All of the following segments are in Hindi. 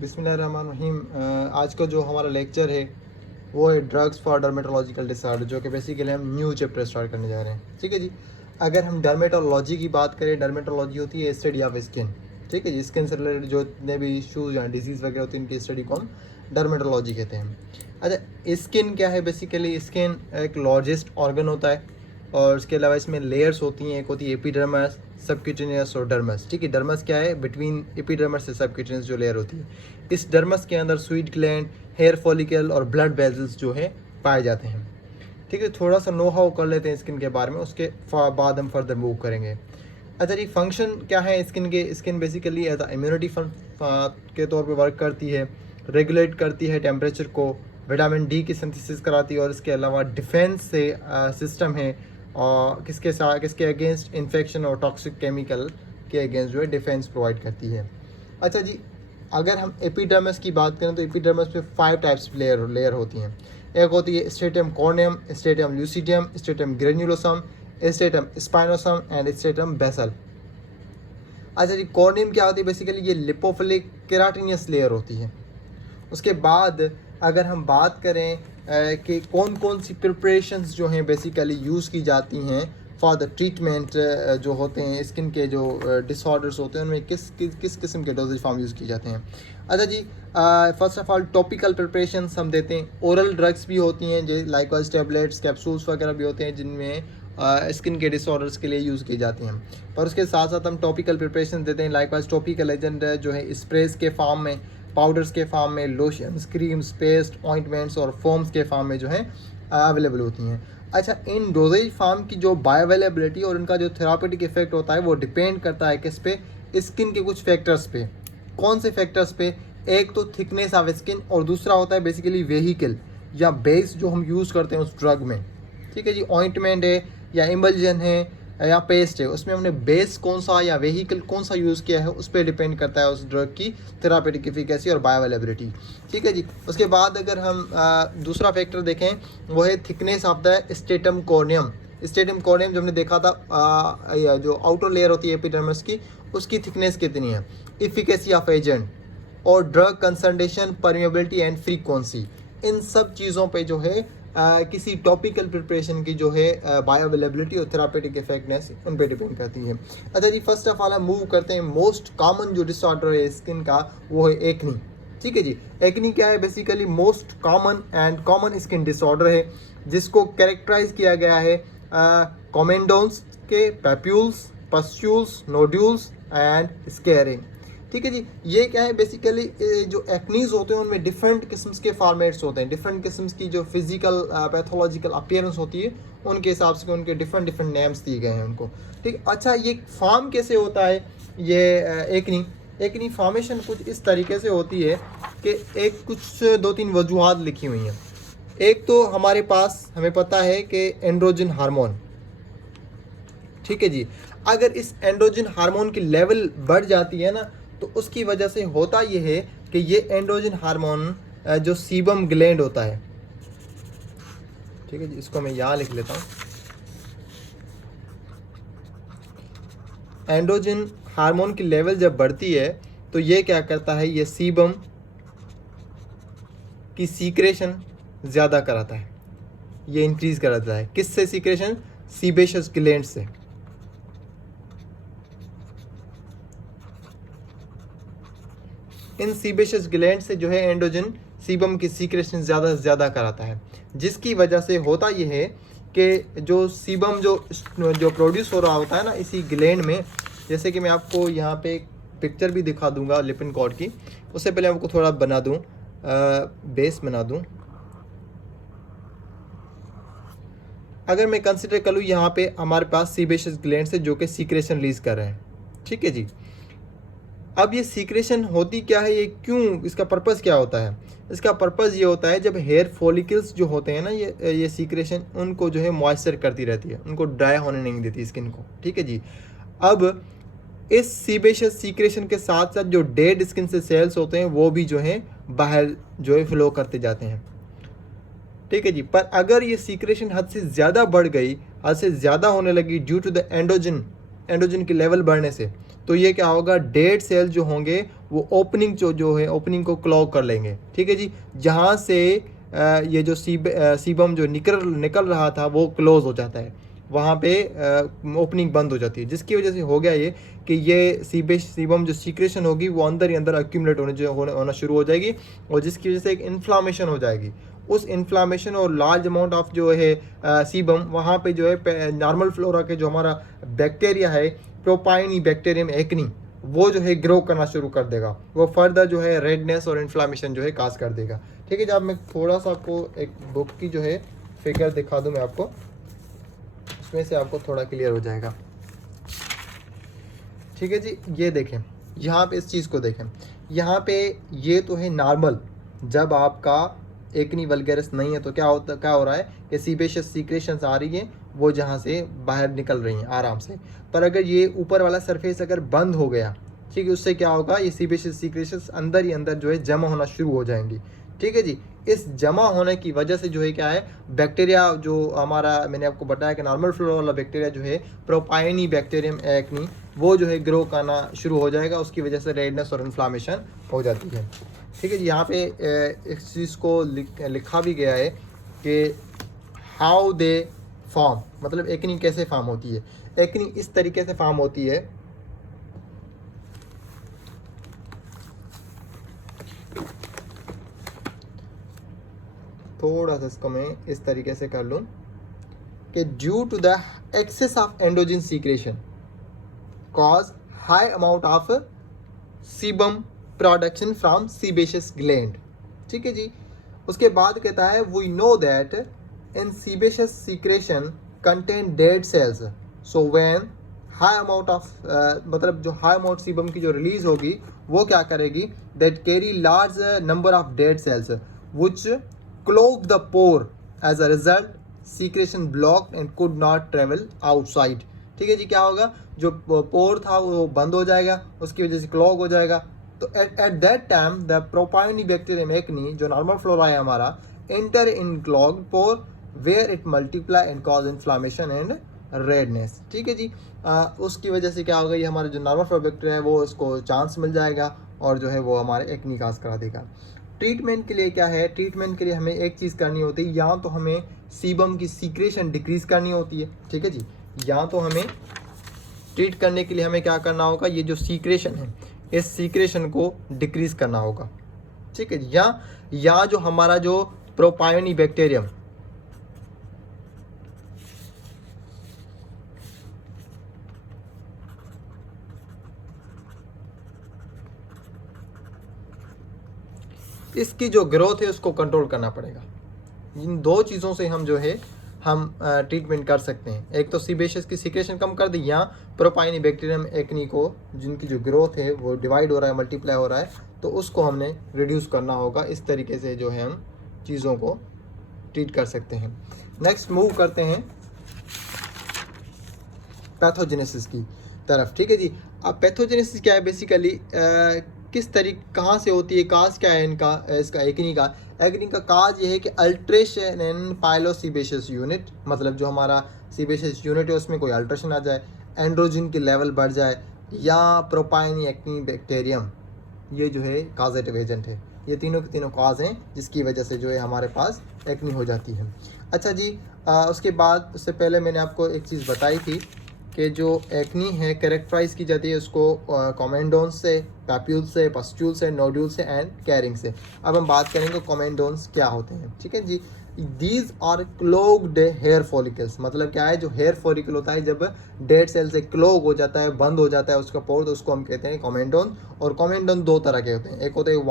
बिस्मिल्लाहिर्रहमानिर्रहीम। आज का जो हमारा लेक्चर है वो है ड्रग्स फॉर डर्मेटोलॉजिकल डिसऑर्डर, जो कि बेसिकली हम न्यू चैप्टर स्टार्ट करने जा रहे हैं। ठीक है जी। अगर हम डर्मेटोलॉजी की बात करें, डर्मेटोलॉजी होती है स्टडी ऑफ स्किन। ठीक है जी। स्किन से रिलेटेड जो जितने भी इशूज़ या डिजीज़ वगैरह होती हैं इनकी स्टडी को हम डर्मेटोलॉजी कहते हैं। अच्छा, स्किन क्या है? बेसिकली स्किन एक लार्जेस्ट ऑर्गन होता है और उसके अलावा इसमें लेयर्स होती हैं। एक होती है एपिडर्मस, सबक्यूटेनियस और डर्मस। ठीक है, डर्मस क्या है? बिटवीन एपिडर्मस से सबक्यूटेनियस जो लेयर होती है, इस डर्मस के अंदर स्वीट ग्लैंड, हेयर फॉलिकल और ब्लड वेजल्स जो है पाए जाते हैं। ठीक है, थोड़ा सा नो हाउ कर लेते हैं स्किन के बारे में, उसके बाद हम फर्दर मूव करेंगे। अच्छा जी, फंक्शन क्या है स्किन के? स्किन बेसिकली एज इम्यूनिटी के तौर पे वर्क करती है, रेगुलेट करती है टेम्परेचर को, विटामिन डी की सिंथेसिस कराती है और इसके अलावा डिफेंस से सिस्टम है और किसके अगेंस्ट? इन्फेक्शन और टॉक्सिक केमिकल के अगेंस्ट जो है डिफेंस प्रोवाइड करती है। अच्छा जी, अगर हम एपिडर्मिस की बात करें तो एपिडर्मिस पे 5 टाइप्स लेयर होती हैं। एक होती है stratum corneum, stratum lucidum, stratum granulosum, stratum spinosum and stratum basale. अच्छा जी, कॉर्नियम क्या होती है? बेसिकली ये लिपोफिलिक केराटिनियस लेयर होती है। उसके बाद अगर हम बात करें कि कौन कौन सी प्रिपरेशंस जो हैं बेसिकली यूज़ की जाती हैं फॉर द ट्रीटमेंट जो होते हैं स्किन के जो डिसऑर्डर्स होते हैं, उनमें किस किस्म के डोजेज फॉर्म यूज़ की जाते हैं। अच्छा जी, first of all topical preparations हम देते हैं। ओरल ड्रग्स भी होती हैं, जो लाइकवाइज टैबलेट्स, कैप्सूल्स वगैरह भी होते हैं जिनमें स्किन के डिसऑर्डर्स के लिए यूज़ की जाती हैं। पर उसके साथ साथ हम टॉपिकल प्रिपरेशन देते हैं। लाइकवाइज टॉपिकल एजेंट जो है स्प्रेज के फॉर्म में, पाउडर्स के फॉर्म में, लोशंस, क्रीम्स, पेस्ट, ऑइंटमेंट्स और फोम्स के फॉर्म में जो है अवेलेबल होती हैं। अच्छा, इन डोजेज फॉर्म की जो बायोअवेलेबिलिटी और इनका जो थेरापेटिक इफेक्ट होता है वो डिपेंड करता है किस पे? स्किन के कुछ फैक्टर्स पे। कौन से फैक्टर्स पे? एक तो थिकनेस ऑफ स्किन और दूसरा होता है बेसिकली वेहिकल या बेस जो हम यूज़ करते हैं उस ड्रग में। ठीक है जी, ऑइंटमेंट है या इमल्जन है या पेस्ट है, उसमें हमने बेस कौन सा या वेहिकल कौन सा यूज़ किया है उस पर डिपेंड करता है उस ड्रग की थेरापेटिक एफिकेसी और बायोअवेलेबिलिटी। ठीक है जी। उसके बाद अगर हम दूसरा फैक्टर देखें वो है thickness of the stratum corneum. Stratum corneum जो हमने देखा था, जो आउटर लेयर होती है एपिडर्मिस की, उसकी थिकनेस कितनी है, इफिकेसी ऑफ एजेंट और drug concentration, permeability and frequency. इन सब चीज़ों पे जो है किसी टॉपिकल प्रिपरेशन की जो है बायोअवेलेबिलिटी और थेरापेटिक इफेक्टनेस उन पे डिपेंड करती है। अच्छा जी, फर्स्ट ऑफ ऑल हम मूव करते हैं मोस्ट कॉमन जो डिसऑर्डर है स्किन का, वो है एक्नी। ठीक है जी। एक्नी क्या है? Basically most common skin disorder है जिसको कैरेक्टराइज किया गया है कॉमेंडोन्स के papules, pustules, nodules and squaring. ठीक है जी। ये क्या है? बेसिकली जो एक्नीज होते हैं उनमें डिफरेंट किस्म के फॉर्मेट्स होते हैं, डिफरेंट किस्म की जो फिजिकल पैथोलॉजिकल अपीयरेंस होती है उनके हिसाब से उनके डिफरेंट नेम्स दिए गए हैं उनको। ठीक। अच्छा, ये फॉर्म कैसे होता है ये एक्नी? एक्नी फॉर्मेशन कुछ इस तरीके से होती है कि एक कुछ 2-3 वजूहात लिखी हुई हैं। एक तो हमारे पास हमें पता है कि एंड्रोजन हार्मोन। ठीक है जी। अगर इस एंड्रोजन हार्मोन की लेवल बढ़ जाती है ना, तो उसकी वजह से होता यह है कि ये एंड्रोजन हार्मोन जो सीबम ग्लैंड होता है, ठीक है जी, इसको मैं यहाँ लिख लेता हूँ। एंड्रोजन हार्मोन की लेवल जब बढ़ती है तो ये क्या करता है? ये सीबम की सीक्रेशन ज़्यादा कराता है, ये इंक्रीज कराता है। किससे सीक्रेशन? सीबेशियस ग्लैंड से। इन सीबेशियस ग्लैंड से जो है एंड्रोजन सीबम की सीक्रेशन ज़्यादा से ज़्यादा कराता है, जिसकी वजह से होता यह है कि जो सीबम जो प्रोड्यूस हो रहा होता है ना इसी ग्लैंड में, जैसे कि मैं आपको यहाँ पे एक पिक्चर भी दिखा दूंगा लिपिन कॉर्ड की। उससे पहले आपको थोड़ा बना दूँ, बेस बना दूँ। अगर मैं कंसिडर कर लूँ यहाँ पे हमारे पास सीबेशियस ग्लैंड से जो कि सीक्रेशन रिलीज कर रहे हैं। ठीक है जी। अब ये सीक्रेशन होती क्या है, ये क्यों, इसका पर्पज़ क्या होता है? इसका पर्पज़ ये होता है जब हेयर फॉलिकल्स जो होते हैं ना, ये सीक्रेशन उनको जो है मॉइस्चर करती रहती है, उनको ड्राई होने नहीं देती स्किन को। ठीक है जी। अब इस सीबेशियस सीक्रेशन के साथ साथ जो डेड स्किन से सेल्स होते हैं वो भी जो है बाहर जो है फ्लो करते जाते हैं। ठीक है जी। पर अगर ये सीक्रेशन हद से ज़्यादा बढ़ गई, हद से ज़्यादा होने लगी ड्यू टू द एंड्रोजन की लेवल बढ़ने से, तो ये क्या होगा, डेड सेल जो होंगे वो ओपनिंग जो है ओपनिंग को क्लॉग कर लेंगे। ठीक है जी, जहाँ से ये जो सीबम जो निकल रहा था वो क्लोज हो जाता है, वहाँ पे ओपनिंग बंद हो जाती है, जिसकी वजह से हो गया ये कि ये सीबम जो सीक्रेशन होगी वो अंदर ही अंदर अक्यूमुलेट होना शुरू हो जाएगी, और जिसकी वजह से एक इन्फ्लामेशन हो जाएगी। उस इन्फ्लामेशन और लार्ज अमाउंट ऑफ जो है सीबम वहाँ पे जो है नॉर्मल फ्लोरा के जो हमारा बैक्टीरिया है, प्रोपाइनी बैक्टीरियम एक्नी, वो जो है ग्रो करना शुरू कर देगा, वो फर्दर जो है रेडनेस और इन्फ्लामेशन जो है काज कर देगा। ठीक है, जब मैं थोड़ा सा आपको एक बुक की जो है फिगर दिखा दूँ मैं आपको, उसमें से आपको थोड़ा क्लियर हो जाएगा। ठीक है जी, ये देखें यहाँ पे, इस चीज़ को देखें यहाँ पे, ये तो है नॉर्मल, जब आपका एक्नी वल्गैरिस नहीं है तो क्या हो रहा है कि सीबेशियस सीक्रेशंस आ रही है, वो जहाँ से बाहर निकल रही हैं आराम से। पर अगर ये ऊपर वाला सरफेस अगर बंद हो गया, ठीक है, उससे क्या होगा, ये सीबेशियस सीक्रेशंस अंदर ही अंदर जो है जमा होना शुरू हो जाएंगी। ठीक है जी, इस जमा होने की वजह से जो है क्या है, बैक्टीरिया जो हमारा मैंने आपको बताया कि नॉर्मल फ्लोरा वाला बैक्टीरिया जो है प्रोपाइनी बैक्टीरियम एक्नी, वो जो है ग्रो करना शुरू हो जाएगा, उसकी वजह से रेडनेस और इन्फ्लामेशन हो जाती है। ठीक है जी, यहाँ पे इस चीज़ को लिखा भी गया है कि हाउ दे फॉर्म, मतलब एक्नी कैसे फॉर्म होती है। एक्नी इस तरीके से फॉर्म होती है, थोड़ा सा इसको मैं इस तरीके से कर लूँ कि due to the excess of androgen secretion cause high amount of sebum production from sebaceous gland. ठीक है जी, उसके बाद कहता है we know that in sebaceous secretion contain dead cells, so when high amount of मतलब जो हाई अमाउंट सीबम की जो रिलीज होगी वो क्या करेगी, that carry large number of dead cells which clog the pore, as a result secretion blocked and could not travel outside। ठीक है जी, क्या होगा, जो पोर था वो बंद हो जाएगा, उसकी वजह से क्लॉग हो जाएगा। तो at that time the propionibacterium acnes जो नॉर्मल फ्लोरा है हमारा, enter in clogged pore where it multiply and cause inflammation and redness. ठीक है जी, उसकी वजह से क्या होगा, ये हमारा जो नॉर्मल फ्लोरा बैक्टीरिया है वो उसको चांस मिल जाएगा और जो है वो हमारे एक्नी काज करा देगा। ट्रीटमेंट के लिए क्या है, ट्रीटमेंट के लिए हमें एक चीज़ करनी होती है, या तो हमें सीबम की सीक्रेशन डिक्रीज करनी होती है। ठीक है जी, या तो हमें ट्रीट करने के लिए हमें क्या करना होगा, ये जो सीक्रेशन है इस सीक्रेशन को डिक्रीज करना होगा। ठीक है जी, या जो हमारा जो प्रोपायोनी बैक्टीरियम इसकी जो ग्रोथ है उसको कंट्रोल करना पड़ेगा। इन दो चीज़ों से हम जो है हम ट्रीटमेंट कर सकते हैं, एक तो सीबेशियस की सीक्रेशन कम कर दें, या प्रोपाइनी बैक्टीरियम एक्नी को जिनकी जो ग्रोथ है वो डिवाइड हो रहा है, मल्टीप्लाई हो रहा है, तो उसको हमने रिड्यूस करना होगा। इस तरीके से जो है हम चीज़ों को ट्रीट कर सकते हैं। नेक्स्ट मूव करते हैं पैथोजेनेसिस की तरफ। ठीक है जी, अब पैथोजेनेसिस क्या है, बेसिकली किस तरीके कहाँ से होती है, काज क्या है इनका, इसका एक्नी का काज ये है कि अल्ट्रेशन इन पाइलोसीबेशियस यूनिट, मतलब जो हमारा सीबेशियस यूनिट है उसमें कोई अल्ट्रेशन आ जाए, एंड्रोजिन की लेवल बढ़ जाए, या प्रोपाइनी एक्नी बैक्टीरियम, ये जो है काजेटिव एजेंट है। ये तीनों के तीनों काज हैं जिसकी वजह से जो है हमारे पास एक्नी हो जाती है। अच्छा जी, उसके बाद उससे पहले मैंने आपको एक चीज़ बताई थी कि जो एक्नी है कैरेक्टराइज की जाती है उसको कॉमेंडोन्स से, पैप्यूल्स से, पस्ट्यूल से, नोड्यूल से एंड कैरिंग से। अब हम बात करेंगे कॉमेंडोन्स क्या होते हैं। ठीक है जी, these are clogged hair follicles, मतलब क्या है, जो हेयर फॉलिकल होता है जब डेड सेल से क्लोग हो जाता है, बंद हो जाता है उसका पोर, तो उसको हम कहते हैं कॉमेंडोन। और कॉमेंडोन दो तरह के होते हैं, एक होते हैं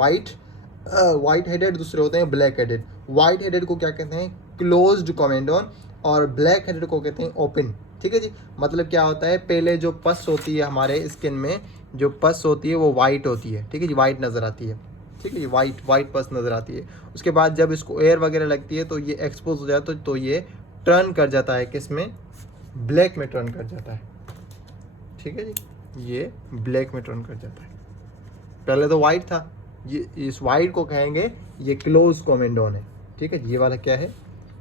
वाइट हेडेड, दूसरे होते हैं ब्लैक हेडेड। वाइट हेडेड को क्या कहते हैं, क्लोज्ड कॉमेंडोन, और ब्लैक हेडेड को कहते हैं ओपन। ठीक है जी, मतलब क्या होता है, पहले जो पस होती है हमारे स्किन में, जो पस होती है वो वाइट होती है। ठीक है जी, वाइट नज़र आती है। ठीक है जी, वाइट पस नज़र आती है। उसके बाद जब इसको एयर वगैरह लगती है तो ये एक्सपोज हो जाता है, तो ये टर्न कर जाता है, किस में, ब्लैक में टर्न कर जाता है। ठीक है जी, ये ब्लैक में टर्न कर जाता है, पहले तो वाइट था। ये इस वाइट को कहेंगे ये क्लोज कॉमेंडोन है। ठीक है, ये वाला क्या है,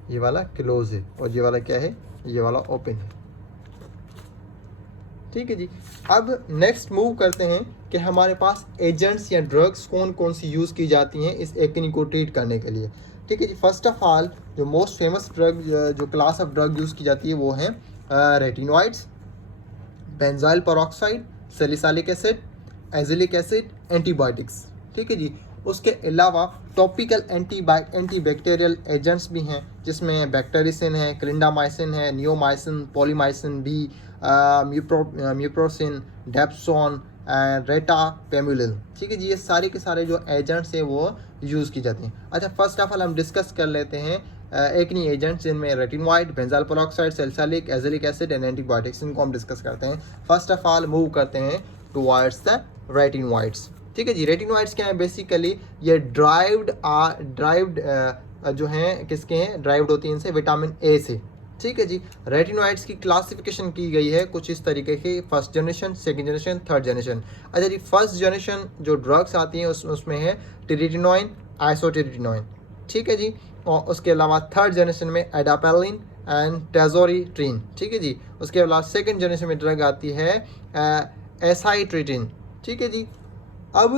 ये वाला क्लोज है, और ये वाला क्या है, ये वाला ओपन है। ठीक है जी। अब नेक्स्ट मूव करते हैं कि हमारे पास एजेंट्स या ड्रग्स कौन कौन सी यूज़ की जाती हैं इस एक्ने को ट्रीट करने के लिए। ठीक है जी। फर्स्ट ऑफ ऑल जो मोस्ट फेमस ड्रग जो क्लास ऑफ ड्रग यूज़ की जाती है वो है retinoids, benzyl peroxide, salicylic acid, azelaic acid, antibiotics. ठीक है जी। उसके अलावा टॉपिकल एंटीबैक्टीरियल एजेंट्स भी हैं जिसमें बैक्टेरिसिन है, क्लिंडामाइसिन है, नियोमाइसिन, पॉलीमाइसिन बी, म्यूप्रोसिन, डेप्सोन, रेटा पेमुलिन। ठीक है जी। ये सारे के सारे जो एजेंट्स हैं वो यूज़ की जाती हैं। अच्छा, फर्स्ट ऑफ ऑल हम डिस्कस कर लेते हैं एक्नी एजेंट्स जिनमें retinoid, benzyl peroxide, salicylic, azelaic acid and antibiotics, इनको हम डिस्कस करते हैं। फर्स्ट ऑफ ऑल मूव करते हैं टुवर्ड्स द रेटिनॉइड्स। ठीक है जी। रेटिनॉइड्स क्या है, बेसिकली ये ड्राइव्ड जो हैं किसके हैं, ड्राइव्ड होती हैं इनसे विटामिन ए से। ठीक है जी। रेटिनॉइड्स की क्लासिफिकेशन की गई है कुछ इस तरीके की, first generation, second generation, third generation. अच्छा जी, फर्स्ट जनरेशन जो ड्रग्स आती हैं उसमें है टेरिटिनोइन, आइसोटेरिटिनोइन। ठीक है जी। और उसके अलावा थर्ड जनरेशन में एडापेलिन एंड टेजोरिट्रीन। ठीक है जी। उसके अलावा सेकंड जनरेशन में ड्रग आती है एसाइट्रिटिन। ठीक है जी। अब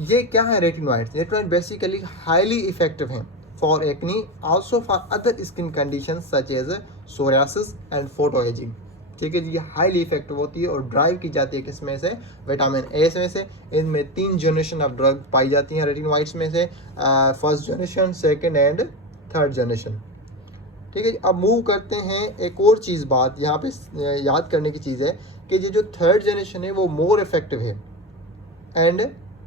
ये क्या है retinoids? Retinoid basically highly effective हैं for acne, also for other skin condition such as psoriasis and photo ageing. ठीक है जी। ये हाईली इफेक्टिव होती है और ड्राइव की जाती है किसमें से, विटामिन ए में से। इनमें 3 जनरेशन ऑफ ड्रग पाई जाती हैं रेटिनॉइड्स में से, first generation, second and third generation. ठीक है जी। अब मूव करते हैं एक और चीज़, बात यहाँ पे याद करने की चीज़ है कि ये जो थर्ड जनरेशन है वो मोर इफेक्टिव है एंड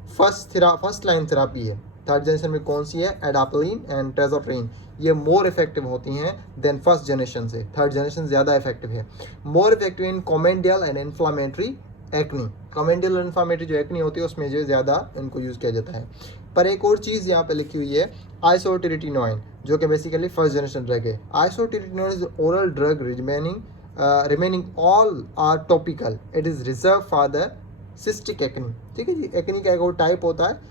फर्स्ट लाइन थेरापी है। थर्ड जनरेशन में कौन सी है, एडापेलिन एंड टेजोट्रीन। ये मोर इफेक्टिव होती हैं देन फर्स्ट जनरेशन से। थर्ड जनरेशन ज़्यादा इफेक्टिव है। More effective in comedonal and inflammatory acne. Comedonal और इन्फ्लामेटरी जो एक्नी होती है उसमें जो ज़्यादा इनको यूज़ किया जाता है। पर एक और चीज़ यहाँ पे लिखी हुई है, आइसोटेरिटिनोइन, जो कि बेसिकली फर्स्ट जनरेशन ड्रग है। Isotretinoin is oral drug remaining all are topical, it is reserve for the cystic acne. ठीक है जी। एक्नी का एक और टाइप होता है,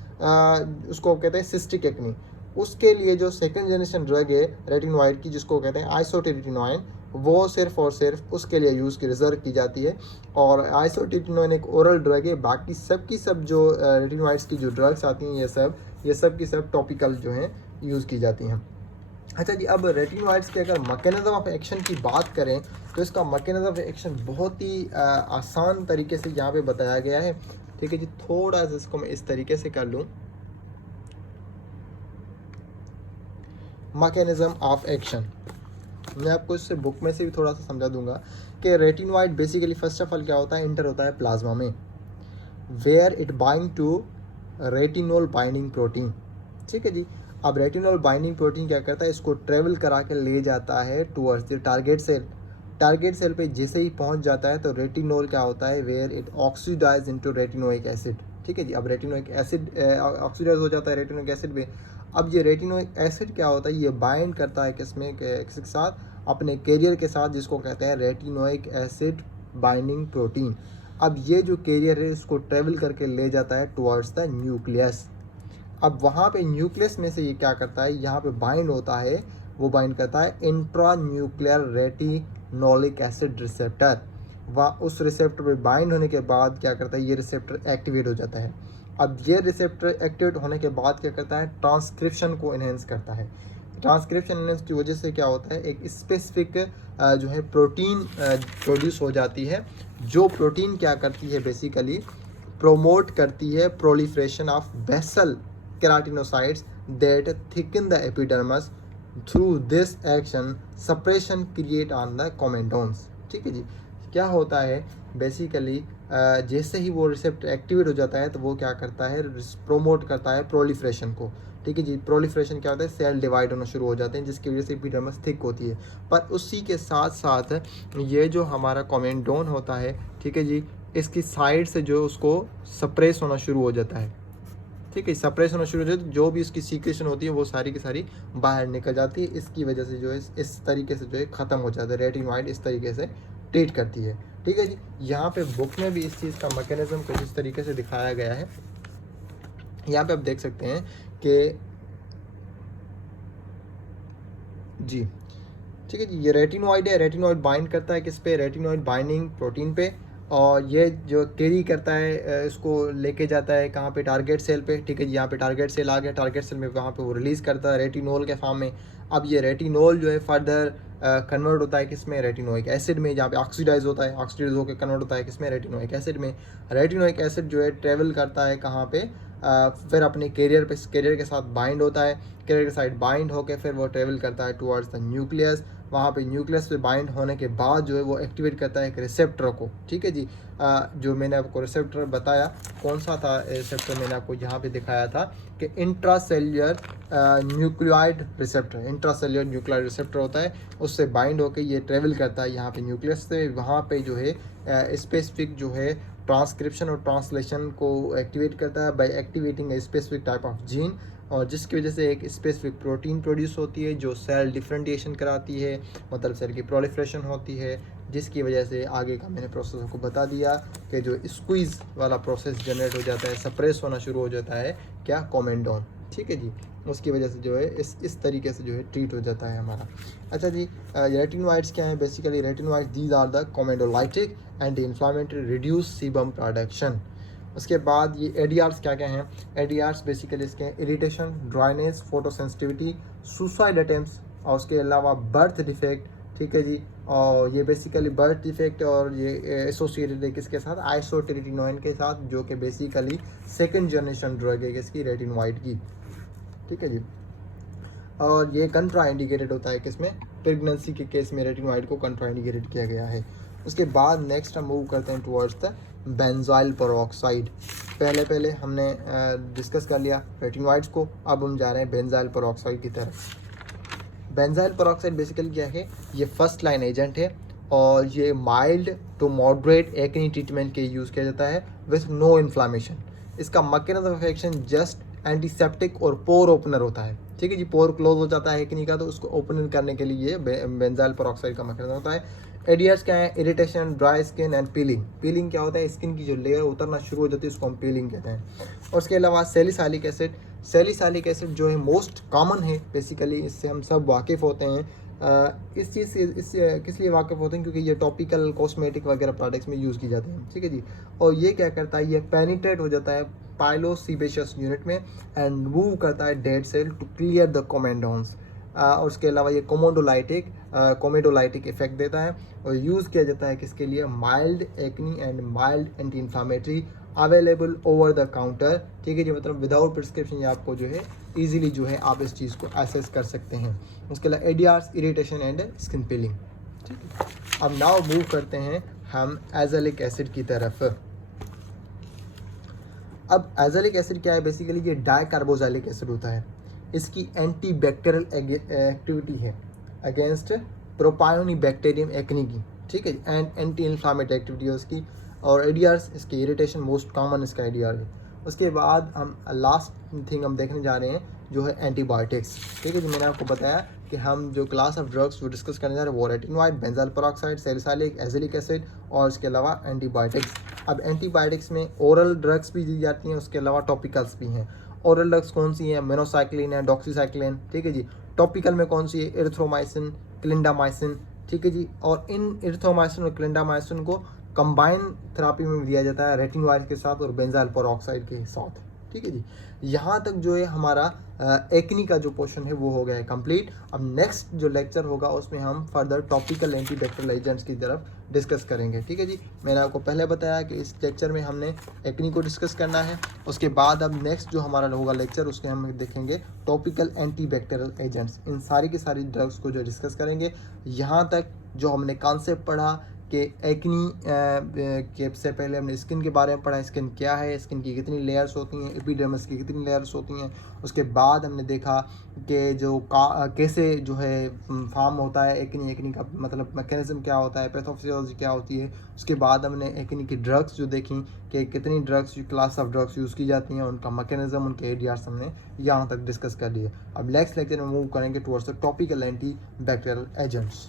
उसको कहते हैं सिस्टिक एक्नी। उसके लिए जो सेकंड जनरेशन ड्रग है रेटिनॉइड की, जिसको कहते हैं आइसोटेरिटिनोइन, वो सिर्फ और सिर्फ उसके लिए यूज़ की रिजर्व की जाती है। और आइसोटेरिटिनोइन एक ओरल ड्रग है। बाकी सब की सब जो रेटिनॉइड्स की जो ड्रग्स आती हैं ये सब की सब टॉपिकल जो हैं यूज़ की जाती हैं। अच्छा जी, अब रेटिनॉइड्स के अगर मैकेनिज्म ऑफ एक्शन की बात करें तो इसका मैकेनिज्म ऑफ एक्शन बहुत ही आसान तरीके से यहाँ पे बताया गया है। ठीक है जी। थोड़ा सा इसको मैं इस तरीके से कर लूँ, मैकेनिज्म ऑफ एक्शन मैं आपको इससे बुक में से भी थोड़ा सा समझा दूंगा कि retinoid basically first of all क्या होता है, इंटर होता है प्लाज्मा में, where it bind to retinol binding protein. ठीक है जी। अब रेटिनोल बाइंडिंग प्रोटीन क्या करता है, इसको ट्रेवल करा के ले जाता है towards the target cell. Target cell पे जैसे ही पहुंच जाता है तो रेटिनोल क्या होता है, where it oxidize into retinoic acid. ठीक है जी। अब रेटिनोइक एसिड ऑक्सीडाइज हो जाता है रेटिनोइक एसिड में। अब ये रेटिनोइक एसिड क्या होता है, ये बाइंड करता है किसमें, किसके साथ, अपने कैरियर के साथ, जिसको कहते हैं रेटिनोइक एसिड बाइंडिंग प्रोटीन। अब ये जो कैरियर है इसको ट्रेवल करके ले जाता है टुवर्ड्स द न्यूक्लियस। अब वहाँ पे न्यूक्लियस में से ये क्या करता है, यहाँ पे बाइंड होता है, वो बाइंड करता है इंट्रा न्यूक्लियर रेटिनोलिक एसिड रिसेप्टर। वह उस रिसेप्टर पे बाइंड होने के बाद क्या करता है, ये रिसेप्टर एक्टिवेट हो जाता है। अब ये रिसेप्टर एक्टिवेट होने के बाद क्या करता है, ट्रांसक्रिप्शन को इन्हेंस करता है। ट्रांसक्रिप्शन इन्हेंस की वजह से क्या होता है, एक स्पेसिफिक जो है प्रोटीन प्रोड्यूस हो जाती है। जो प्रोटीन क्या करती है, बेसिकली प्रोमोट करती है proliferation of basal keratinocytes that thicken the epidermis. Through this action suppression create on the comedones। ठीक है जी। क्या होता है बेसिकली, जैसे ही वो रिसेप्टर एक्टिवेट हो जाता है तो वो क्या करता है, प्रोमोट करता है प्रोलिफरेशन को। ठीक है जी। प्रोलिफरेशन क्या होता है, सेल डिवाइड होना शुरू हो जाते हैं जिसकी वजह से एपिडर्मिस थिक होती है। पर उसी के साथ साथ ये जो हमारा कॉमेडोन होता है, ठीक है जी, इसकी साइड से जो उसको सप्रेस होना शुरू हो जाता है। ठीक है। सप्रेस होना शुरू हो जाती है, जो भी इसकी सीक्रेशन होती है वो सारी की सारी बाहर निकल जाती है। इसकी वजह से जो है इस तरीके से जो है ख़त्म हो जाता है। रेटिनॉइड इस तरीके से ट्रीट करती है। ठीक है जी। यहाँ पे बुक में भी इस चीज़ का मैकेनिज्म कुछ इस तरीके से दिखाया गया है। यहाँ पे आप देख सकते हैं कि जी, ठीक है जी, ये रेटिनॉइड है। रेटिनॉइड बाइंड करता है किस पे, रेटिनॉइड बाइंडिंग प्रोटीन पे। और ये जो कैरी करता है इसको लेके जाता है कहाँ पे, टारगेट सेल पे, ठीक है जी। यहाँ पे टारगेट सेल आ गया, टारगेट सेल में वहाँ पे वो रिलीज़ करता है रेटिनोल के फॉर्म में। अब ये रेटिनोल जो है फर्दर कन्वर्ट होता है किसमें, रेटिनोइक एसिड में, जहाँ पे ऑक्सीडाइज होता है, ऑक्सीडाइज होकर कन्वर्ट होता है किसमें, रेटिनोइक एसिड में। रेटिनोइक एसिड जो है ट्रेवल करता है कहाँ पे, फिर अपने कैरियर के साथ बाइंड होता है, कैरियर के साथ बाइंड होकर फिर वो ट्रेवल करता है टुवर्ड्स द न्यूक्लियस। वहाँ पे न्यूक्लियस पे बाइंड होने के बाद जो है वो एक्टिवेट करता है एक रिसेप्टर को, ठीक है जी। जो मैंने आपको रिसेप्टर बताया, कौन सा था रिसेप्टर, मैंने आपको यहाँ पे दिखाया था कि intracellular nucleoid receptor, intracellular nucleoid receptor होता है, उससे बाइंड होकर ये ट्रेवल करता है यहाँ पे न्यूक्लियस से। वहाँ पे जो है स्पेसिफिक जो है ट्रांसक्रिप्शन और ट्रांसलेशन को एक्टिवेट करता है by activating a specific type of gene, और जिसकी वजह से एक स्पेसिफिक प्रोटीन प्रोड्यूस होती है जो सेल डिफरेंटिएशन कराती है, मतलब सेल की प्रोलिफरेशन होती है, जिसकी वजह से आगे का मैंने प्रोसेस आपको बता दिया कि जो स्क्वीज़ वाला प्रोसेस जनरेट हो जाता है, सप्रेस होना शुरू हो जाता है क्या, कोमेंडोन, ठीक है जी। उसकी वजह से जो है इस तरीके से जो है ट्रीट हो जाता है हमारा। अच्छा जी, रेटिनोइड्स क्या है, basically retinoids these are the comedolytic anti inflammatory, reduce sebum production. उसके बाद ये एडीआर्स क्या क्या हैं, एडीआर्स बेसिकली इसके irritation, dryness, photosensitivity, suicide attempts, और उसके अलावा बर्थ डिफेक्ट, ठीक है जी। और ये बेसिकली बर्थ डिफेक्ट और ये एसोसिएटेड है किसके साथ, आइसोटेरेटिनोइन के साथ, जो कि बेसिकली सेकंड जनरेशन ड्रग है किसकी, रेटिनोइड की, ठीक है जी। और ये कंट्राइंडिकेटेड होता है किसमें, प्रेगनेंसी के केस में रेटिनोइड को कंट्राइंडिकेटेड किया गया है। उसके बाद नेक्स्ट हम मूव करते हैं टुवर्ड्स द बेंजाइल पेरोक्साइड। पहले हमने डिस्कस कर लिया रेटिनोइड्स को, अब हम जा रहे हैं बेंजाइल पेरोक्साइड की तरफ। बेंजाइल पेरोक्साइड बेसिकली क्या है, ये फर्स्ट लाइन एजेंट है और ये mild to moderate acne treatment के यूज़ किया जाता है विथ नो इन्फ्लामेशन। इसका mechanism of action just antiseptic और पोर ओपनर होता है, ठीक है जी। पोर क्लोज हो जाता है एक्ने का, तो उसको ओपन करने के लिए ये बेंजाइल पेरोक्साइड का मैकेनिज्म होता है। एडीआर्स क्या है, irritation, dry skin and piling. Piling क्या होता है, स्किन की जो लेयर उतरना शुरू हो जाती है उसको हम पीलिंग कहते हैं। और उसके अलावा सैलिसाइलिक एसिड, सैलिसाइलिक एसिड जो है मोस्ट कॉमन है बेसिकली, इससे हम सब वाकिफ़ होते हैं। इस चीज़ से इससे किस लिए वाकिफ़ होते हैं, क्योंकि ये टॉपिकल कॉस्मेटिक वगैरह प्रोडक्ट्स में यूज़ की जाती हैं, ठीक है जी। और ये क्या करता है, ये पेनिट्रेट हो जाता है पाइलोसीबेशियस यूनिट में एंड मूव करता है dead cell to clear the comedones. और उसके अलावा ये कोमेडोलाइटिक इफेक्ट देता है और यूज़ किया जाता है किसके लिए, mild acne and mild anti inflammatory, available over the counter, ठीक है जी। मतलब विदाउट प्रिस्क्रिप्शन आपको जो है इजीली जो है आप इस चीज़ को एसेस कर सकते हैं। उसके अलावा एडीआर्स, इरिटेशन एंड स्किन पीलिंग, ठीक है। अब नाउ मूव करते हैं हम एजेलिक एसिड की तरफ। अब एजेलिक एसिड क्या है, बेसिकली ये डाइकार्बोक्सिलिक एसिड होता है। इसकी एंटी बैक्टीरियल एक्टिविटी है अगेंस्ट प्रोपायोनी बैक्टीरियम एक्नी की, ठीक है, एंड एंटी इन्फ्लामेटरी एक्टिविटी है उसकी। और एडीआर्स, इसकी इरिटेशन मोस्ट कॉमन इसका एडीआर है। उसके बाद हम लास्ट थिंग हम देखने जा रहे हैं जो है एंटीबायोटिक्स, ठीक है। जो मैंने आपको बताया कि हम जो क्लास ऑफ ड्रग्स जो डिस्कस करने जा रहे हैं वो retinoid, benzyl peroxide, salicylic, azelaic acid और इसके अलावा एंटीबायोटिक्स। अब एंटीबायोटिक्स में ओरल ड्रग्स भी दी जाती हैं, उसके अलावा टॉपिकल्स भी हैं। ओरल ड्रग्स कौन सी हैं, मिनोसाइक्लिन है, डॉक्सीसाइक्लिन, ठीक है जी। टॉपिकल में कौन सी है, इरिथ्रोमाइसिन, क्लिंडामाइसिन, ठीक है जी। और इन इरिथ्रोमाइसिन और क्लिंडामाइसिन को कंबाइन थेरापी में दिया जाता है रेटिनोइड के साथ और बेंजाइल पेरोक्साइड के साथ, ठीक है जी। यहाँ तक जो है हमारा एक्नी का जो पोर्शन है वो हो गया है कंप्लीट। अब नेक्स्ट जो लेक्चर होगा उसमें हम फर्दर टॉपिकल एंटीबैक्टीरियल एजेंट्स की तरफ डिस्कस करेंगे, ठीक है जी। मैंने आपको पहले बताया कि इस लेक्चर में हमने एक्नी को डिस्कस करना है। उसके बाद अब नेक्स्ट जो हमारा होगा लेक्चर उसमें हम देखेंगे टॉपिकल एंटीबैक्टीरियल एजेंट्स। इन सारी की सारी ड्रग्स को जो डिस्कस करेंगे। यहाँ तक जो हमने कॉन्सेप्ट पढ़ा कि एक्नी के से पहले हमने स्किन के बारे में पढ़ा, स्किन क्या है, स्किन की कितनी लेयर्स होती हैं, एपिडर्मिस की कितनी लेयर्स होती हैं। उसके बाद हमने देखा कि जो कैसे जो है फॉर्म होता है एक्नी, एक्नी का मतलब मैकेनिज्म क्या होता है, पैथोफिजियोलॉजी क्या होती है। उसके बाद हमने एक्नी की ड्रग्स जो देखी कि कितनी drugs, class of drugs use की जाती हैं, उनका मैकेनिज्म, उनके एडीआर्स हमने यहाँ तक डिस्कस कर लिए। अब नेक्स्ट लेक्चर में मूव करेंगे towards the topical anti bacterial agents.